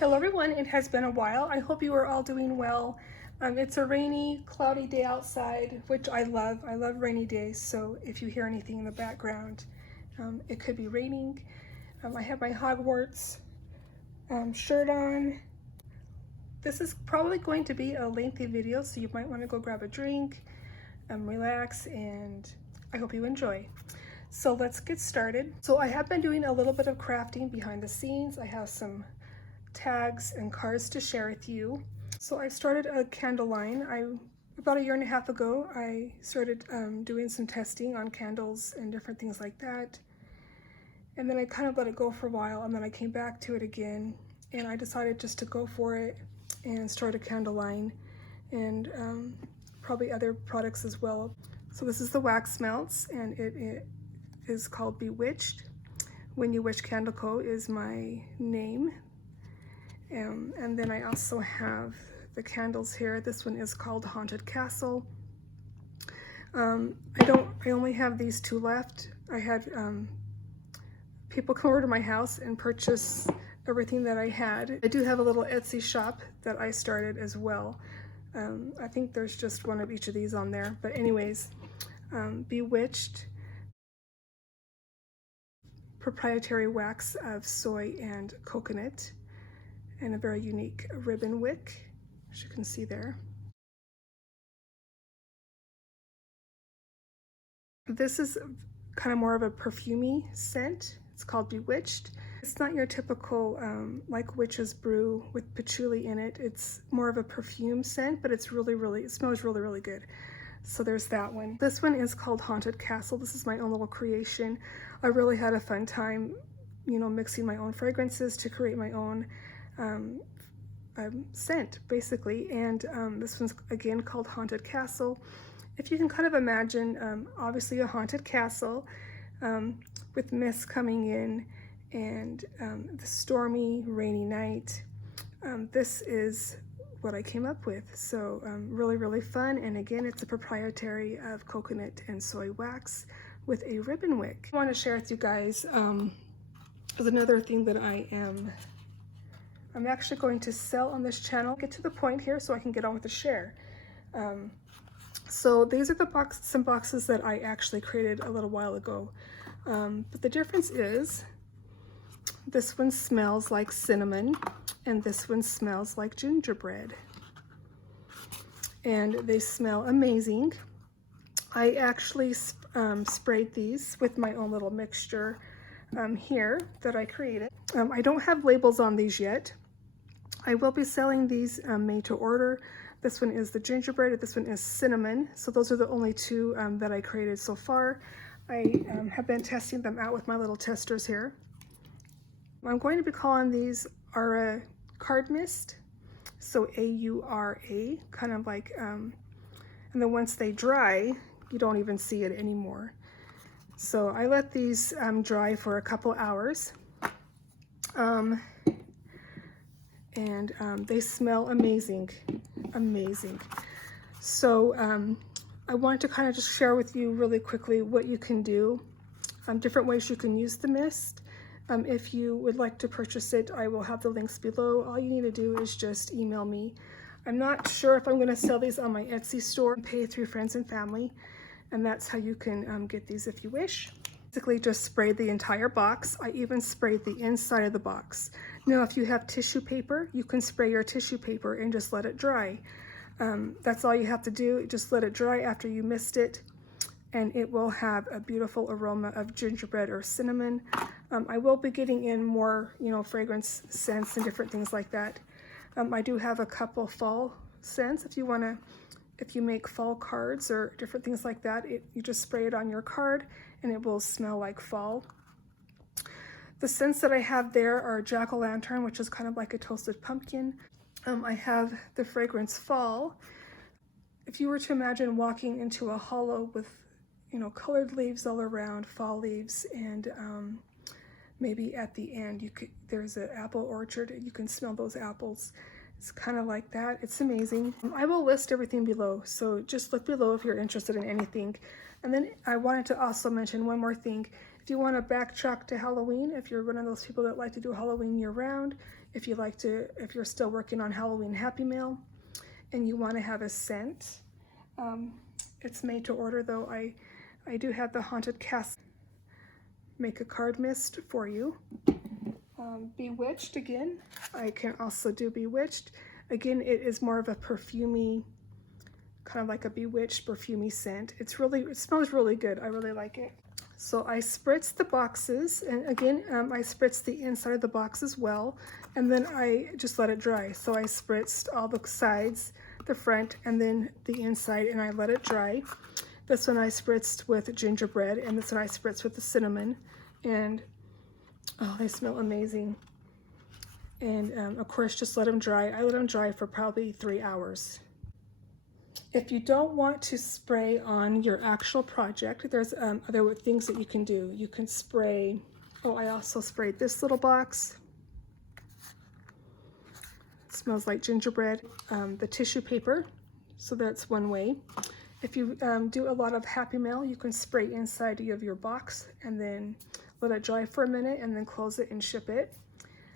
Hello everyone, it has been a while. I hope you are all doing well. It's a rainy, cloudy day outside, which I love. I love rainy days, so if you hear anything in the background, it could be raining. I have my Hogwarts shirt on. This is probably going to be a lengthy video, so you might want to go grab a drink, relax, and I hope you enjoy. So let's get started. So I have been doing a little bit of crafting behind the scenes. I have some tags and cards to share with you. So I started a candle line. About a year and a half ago, I started doing some testing on candles and different things like that. And then I kind of let it go for a while, and then I came back to it again, and I decided just to go for it and start a candle line and probably other products as well. So this is the wax melts, and it is called Bewitched. When You Wish Candle Co. is my name. And then I also have the candles here. This one is called Haunted Castle. I only have these two left. I had people come over to my house and purchase everything that I had. I do have a little Etsy shop that I started as well. I think there's just one of each of these on there. But anyways, Bewitched, proprietary wax of soy and coconut, and a very unique ribbon wick, as you can see there. This is kind of more of a perfumey scent. It's called Bewitched. It's not your typical like witch's brew with patchouli in it. It's more of a perfume scent, but it's really, it smells really good. So there's that one. This one is called Haunted Castle. This is my own little creation. I really had a fun time, mixing my own fragrances to create my own scent, basically. And this one's again called Haunted Castle. If you can kind of imagine, obviously a haunted castle with mist coming in and the stormy, rainy night. This is what I came up with. So really fun. And again, it's a proprietary of coconut and soy wax with a ribbon wick. I want to share with you guys is another thing that I'm actually going to sell on this channel. Get to the point here so I can get on with the share. So these are some boxes that I actually created a little while ago. But the difference is this one smells like cinnamon and this one smells like gingerbread. And they smell amazing. I actually sprayed these with my own little mixture here that I created. I don't have labels on these yet. I will be selling these made to order. This one is the gingerbread, this one is cinnamon. So those are the only two that I created so far. I have been testing them out with my little testers here. I'm going to be calling these Aura Card Mist. So A-U-R-A, kind of like, and then once they dry, you don't even see it anymore. So I let these dry for a couple hours. And they smell amazing. So I wanted to kind of just share with you really quickly what you can do, different ways you can use the mist. If you would like to purchase it, I will have the links below. All you need to do is just email me. I'm not sure if I'm going to sell these on my Etsy store. Pay through friends and family, and that's how you can get these if you wish. Basically just spray the entire box. I even sprayed the inside of the box. Now if you have tissue paper, you can spray your tissue paper and just let it dry. That's all you have to do. Just let it dry after you mist it, and it will have a beautiful aroma of gingerbread or cinnamon. I will be getting in more, fragrance scents and different things like that. I do have a couple fall scents. If you make fall cards or different things like that, you just spray it on your card and it will smell like fall. The scents that I have there are jack-o'-lantern, which is kind of like a toasted pumpkin. I have the fragrance fall. If you were to imagine walking into a hollow with, colored leaves all around, fall leaves, and maybe at the end there's an apple orchard and you can smell those apples. It's kind of like that. It's amazing. I will list everything below, so just look below if you're interested in anything. And then I wanted to also mention one more thing. If you want to backtrack to Halloween, if you're one of those people that like to do Halloween year round, if you're still working on Halloween Happy Mail and you want to have a scent, it's made to order though. I do have the Haunted Castle make a card mist for you. Bewitched again, I can also do Bewitched. Again, it is more of a perfumey, kind of like a Bewitched perfumey scent. It smells really good. I really like it. So I spritz the boxes, and again, I spritz the inside of the box as well, and then I just let it dry. So I spritzed all the sides, the front, and then the inside, and I let it dry. This one I spritzed with gingerbread, and this one I spritzed with the cinnamon, and oh, they smell amazing. And of course, just let them dry. I let them dry for probably 3 hours. If you don't want to spray on your actual project, there's other things that you can do. You can spray, oh, I also sprayed this little box. It smells like gingerbread. The tissue paper, so that's one way. If you do a lot of Happy Mail, you can spray inside of your box and then let it dry for a minute and then close it and ship it.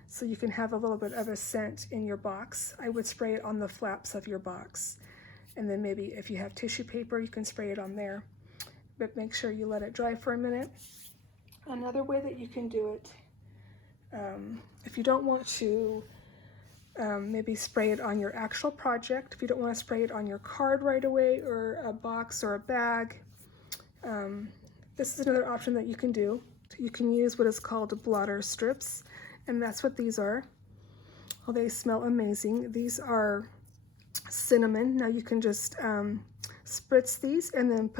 So you can have a little bit of a scent in your box. I would spray it on the flaps of your box. And then maybe if you have tissue paper, you can spray it on there. But make sure you let it dry for a minute. Another way that you can do it, if you don't want to maybe spray it on your actual project, if you don't want to spray it on your card right away or a box or a bag, this is another option that you can do. You can use what is called blotter strips, and that's what these are. Oh, they smell amazing. These are cinnamon. Now you can just spritz these and then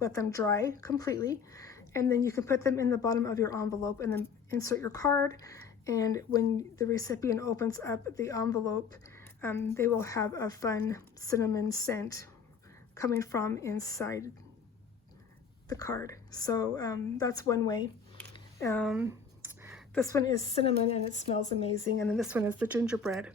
let them dry completely, and then you can put them in the bottom of your envelope and then insert your card, and when the recipient opens up the envelope, they will have a fun cinnamon scent coming from inside the card. So that's one way. This one is cinnamon and it smells amazing, and then this one is the gingerbread.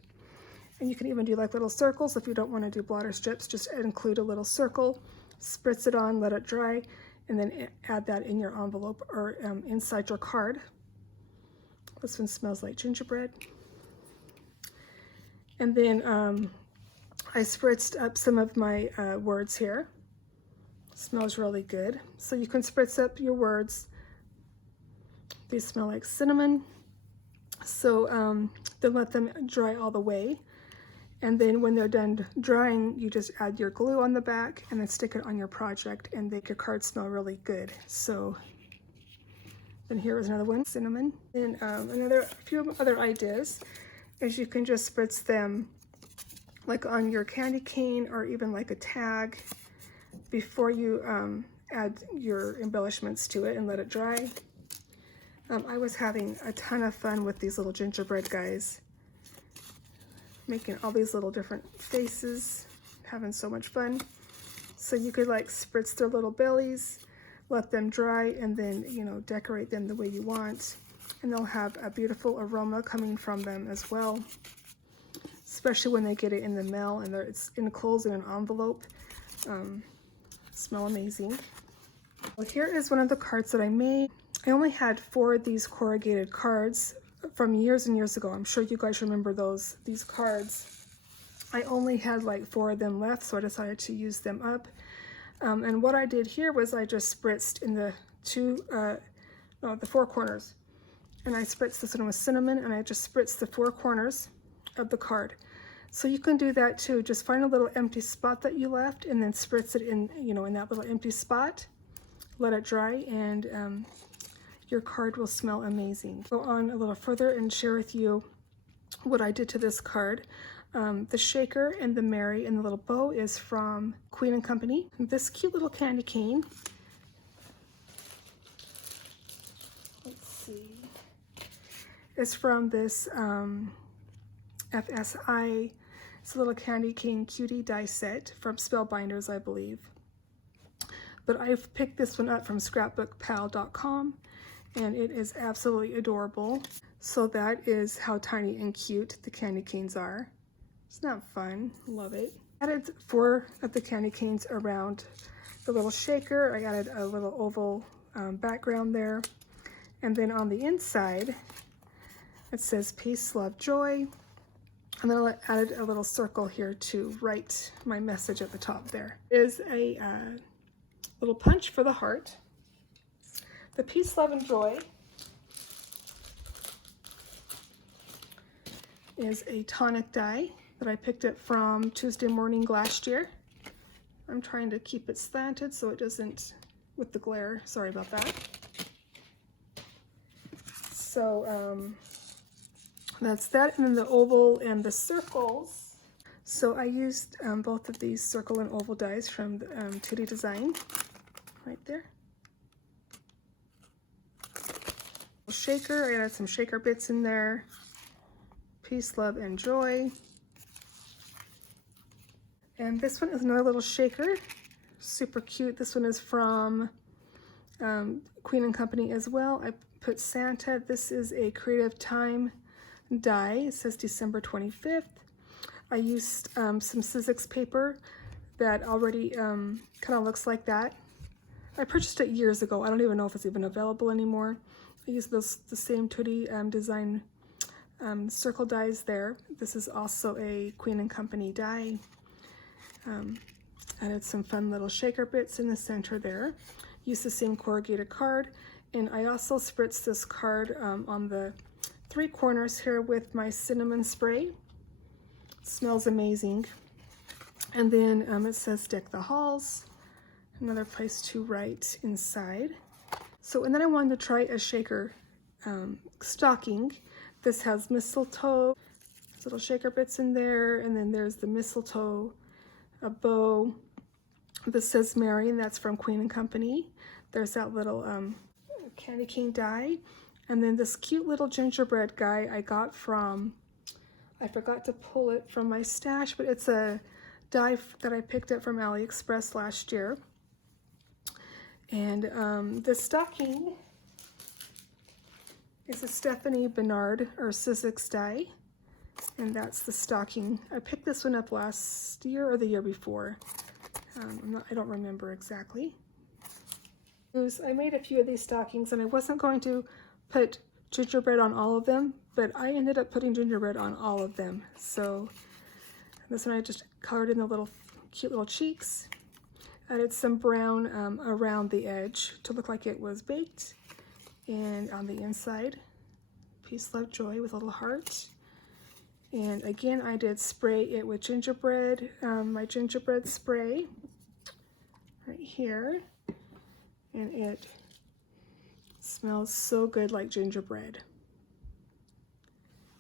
And you can even do like little circles if you don't want to do blotter strips. Just include a little circle, spritz it on, let it dry, and then add that in your envelope or inside your card. This one smells like gingerbread. And then I spritzed up some of my words here. Smells really good. So you can spritz up your words. These smell like cinnamon. So then let them dry all the way. And then when they're done drying, you just add your glue on the back and then stick it on your project and make your card smell really good. So then here is another one, cinnamon. And a few other ideas is you can just spritz them like on your candy cane or even like a tag before you add your embellishments to it and let it dry. I was having a ton of fun with these little gingerbread guys, making all these little different faces, having so much fun. So you could like spritz their little bellies, let them dry, and then, you know, decorate them the way you want. And they'll have a beautiful aroma coming from them as well, especially when they get it in the mail and it's enclosed in an envelope. Smell amazing. Well, here is one of the cards that I made. I only had 4 of these corrugated cards from years and years ago. I'm sure you guys remember these cards. I only had like 4 of them left, so I decided to use them up. And what I did here was I just spritzed in the 4 corners. And I spritzed this one with cinnamon, and I just spritzed the 4 corners of the card. So you can do that too. Just find a little empty spot that you left and then spritz it in, you know, in that little empty spot. Let it dry, and your card will smell amazing. Go on a little further and share with you what I did to this card. The shaker and the Mary and the little bow is from Queen & Company. This cute little candy cane, let's see, is from this FSI. It's a little candy cane cutie die set from Spellbinders, I believe. But I've picked this one up from scrapbookpal.com, and it is absolutely adorable. So that is how tiny and cute the candy canes are. It's not fun, love it. I added 4 of the candy canes around the little shaker. I added a little oval background there. And then on the inside, it says peace, love, joy. And then I added a little circle here to write my message at the top there. Is a little punch for the heart. The peace, love, and joy is a tonic die that I picked up from Tuesday Morning last year. I'm trying to keep it slanted so it doesn't, with the glare, sorry about that. So that's that, and then the oval and the circles. So I used both of these circle and oval dies from Tootie Design, right there. Shaker, I added some shaker bits in there. Peace, love, and joy. And this one is another little shaker, super cute. This one is from Queen & Company as well. I put Santa. This is a Creative Time die. It says December 25th. I used some Sizzix paper that already kind of looks like that. I purchased it years ago. I don't even know if it's even available anymore. I used the same Tootie Design circle dies there. This is also a Queen & Company die. Added some fun little shaker bits in the center there. Used the same corrugated card, and I also spritzed this card on the 3 corners here with my cinnamon spray. It smells amazing. And then it says deck the halls, another place to write inside. So, and then I wanted to try a shaker stocking. This has mistletoe, little shaker bits in there, and then there's the mistletoe, a bow. This says Mary, and that's from Queen & Company. There's that little candy cane die. And then this cute little gingerbread guy I got from, I forgot to pull it from my stash, but it's a die that I picked up from AliExpress last year. And the stocking is a Stephanie Bernard or Sizzix die. And that's the stocking. I picked this one up last year or the year before. I don't remember exactly. I made a few of these stockings, and I wasn't going to put gingerbread on all of them, but I ended up putting gingerbread on all of them. So this one I just colored in the little cute little cheeks. Added some brown around the edge to look like it was baked. And on the inside, peace, love, joy with a little heart. And again, I did spray it with gingerbread, my gingerbread spray right here. And it smells so good like gingerbread.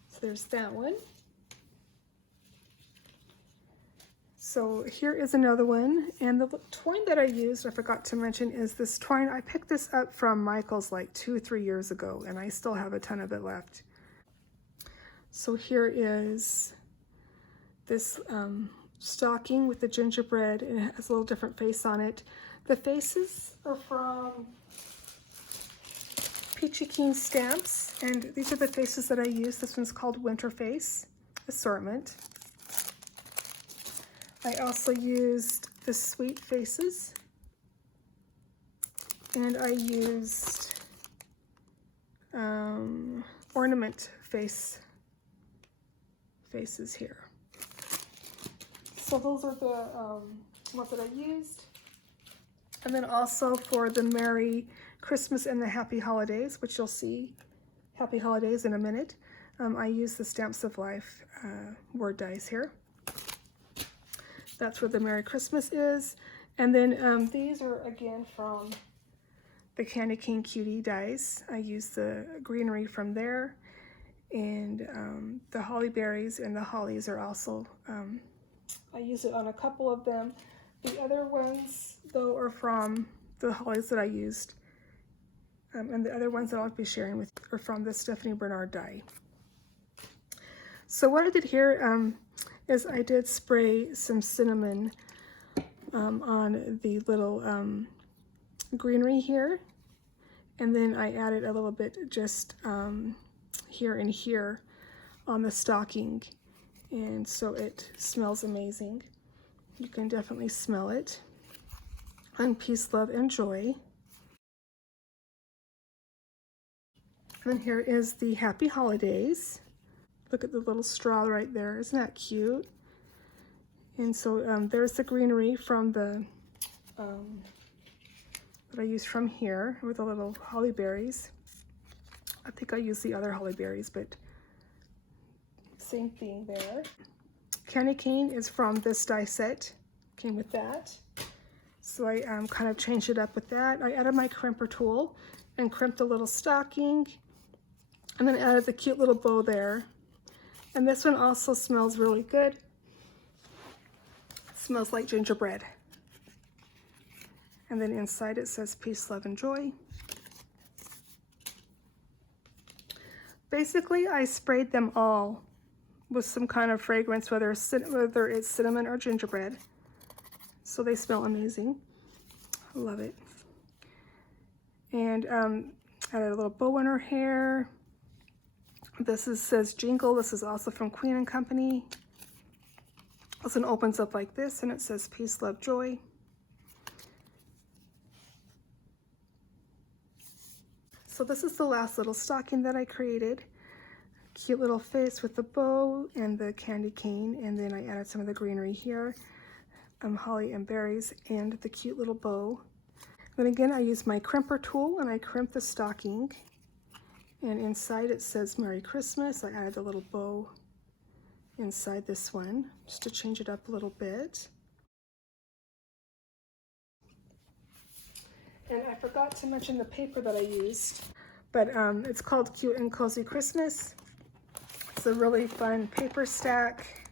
So there's that one. So here is another one. And the twine that I used, I forgot to mention, is this twine. I picked this up from Michael's like 2 or 3 years ago, and I still have a ton of it left. So here is this stocking with the gingerbread, and it has a little different face on it. The faces are from Peachy Keen Stamps, and these are the faces that I use. This one's called Winter Face Assortment. I also used the Sweet Faces, and I used ornament faces here. So those are the ones that I used. And then also for the Merry Christmas and the Happy Holidays, which you'll see Happy Holidays in a minute, I use the Stamps of Life word dies here. That's where the Merry Christmas is. And then these are again from the Candy Cane Cutie dies. I use the greenery from there. And the holly berries and the hollies are also, I use it on a couple of them. The other ones, though, are from the hollies that I used. And the other ones that I'll be sharing with you are from the Stephanie Bernard die. So what I did here is I did spray some cinnamon on the little greenery here. And then I added a little bit just here and here on the stocking. And so it smells amazing. You can definitely smell it. And peace, love, and joy. And then here is the Happy Holidays. Look at the little straw right there. Isn't that cute? And so there's the greenery from the that I used from here with the little holly berries. I think I used the other holly berries, but same thing there. Candy cane is from this die set. Came with that. So I kind of changed it up with that. I added my crimper tool and crimped a little stocking, and then added the cute little bow there. And this one also smells really good. It smells like gingerbread. And then inside it says peace, love, and joy. Basically, I sprayed them all with some kind of fragrance, whether it's cinnamon or gingerbread. So they smell amazing. I love it. And added a little bow in her hair. This says Jingle. This is also from Queen and Company. This one opens up like this, and it says peace, love, joy. So this is the last little stocking that I created. Cute little face with the bow and the candy cane, and then I added some of the greenery here, holly and berries, and the cute little bow. Then again, I used my crimper tool and I crimped the stocking. And inside it says Merry Christmas. I added a little bow inside this one just to change it up a little bit. And I forgot to mention the paper that I used, but it's called Cute and Cozy Christmas. It's a really fun paper stack.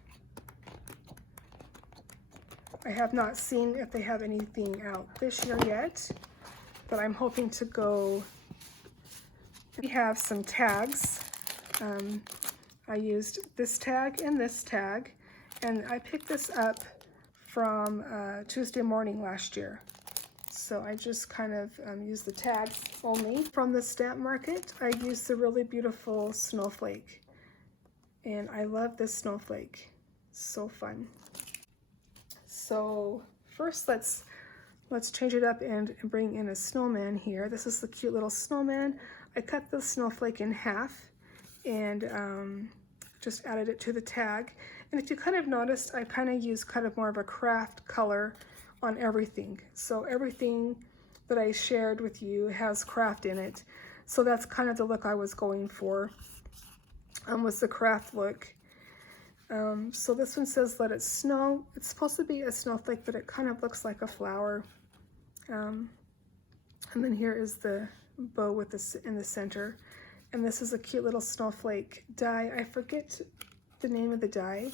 I have not seen if they have anything out this year yet, but I'm hoping to go. We have some tags. I used this tag and this tag, and I picked this up from Tuesday Morning last year. So I just kind of used the tags only. From the Stamp Market, I used the really beautiful snowflake, and I love this snowflake. So fun. So first let's change it up and bring in a snowman here. This is the cute little snowman. I cut the snowflake in half and just added it to the tag. And if you kind of noticed, I kind of used kind of more of a craft color on everything. So everything that I shared with you has craft in it. So that's kind of the look I was going for, was the craft look. So this one says let it snow. It's supposed to be a snowflake, but it kind of looks like a flower. And then here is the bow with this in the center. And this is a cute little snowflake die. I forget the name of the die.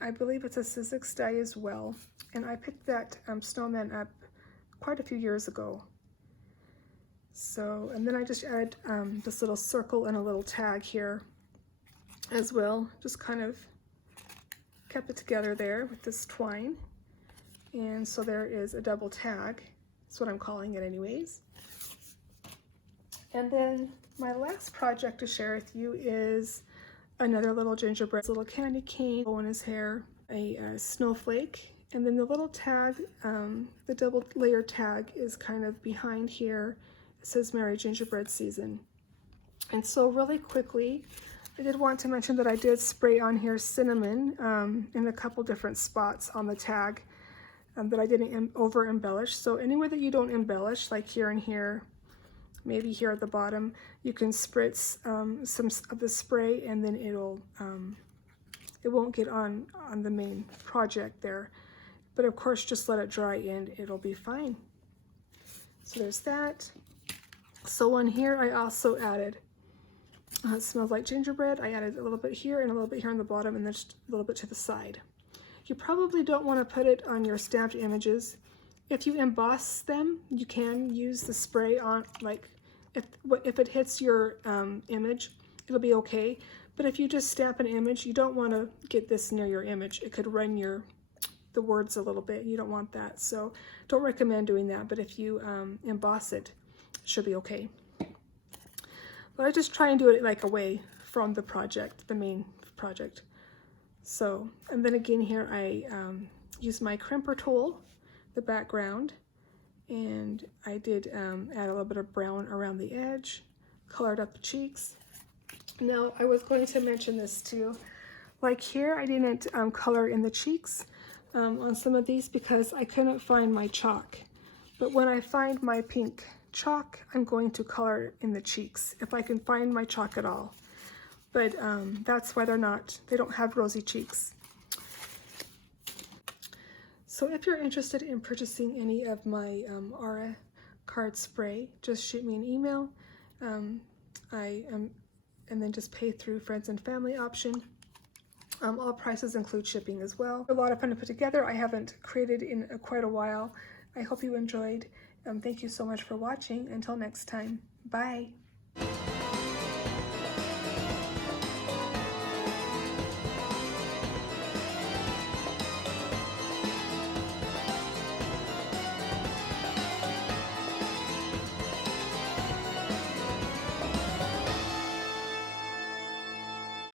I believe it's a Sizzix die as well. And I picked that snowman up quite a few years ago. So, and then I just added this little circle and a little tag here as well. Just kind of kept it together there with this twine. And so there is a double tag. That's what I'm calling it anyways. And then my last project to share with you is another little gingerbread, little candy cane, bow in his hair, a snowflake, and then the little tag, the double layer tag is kind of behind here. It says Merry Gingerbread Season. And so really quickly, I did want to mention that I did spray on here cinnamon in a couple different spots on the tag that I didn't over embellish. So anywhere that you don't embellish, like here and here, maybe here at the bottom, you can spritz some of the spray, and then it won't get on the main project there. But of course, just let it dry and it'll be fine. So there's that. So on here, I also added, it smells like gingerbread. I added a little bit here and a little bit here on the bottom, and then just a little bit to the side. You probably don't want to put it on your stamped images. If you emboss them, you can use the spray on, like, if it hits your image, it'll be okay. But if you just stamp an image, you don't want to get this near your image. It could run the words a little bit. You don't want that. So don't recommend doing that. But if you emboss it, it should be okay. But I just try and do it like away from the project, the main project. So, and then again here I use my crimper tool, the background, and I did add a little bit of brown around the edge colored up the cheeks. Now, I was going to mention this too. Like here, I didn't color in the cheeks on some of these because I couldn't find my chalk. But when I find my pink chalk, I'm going to color in the cheeks if I can find my chalk at all. But that's why they don't have rosy cheeks. So if you're interested in purchasing any of my Aura card spray, just shoot me an email. And then just pay through friends and family option. All prices include shipping as well. A lot of fun to put together. I haven't created in quite a while. I hope you enjoyed. Thank you so much for watching. Until next time, bye.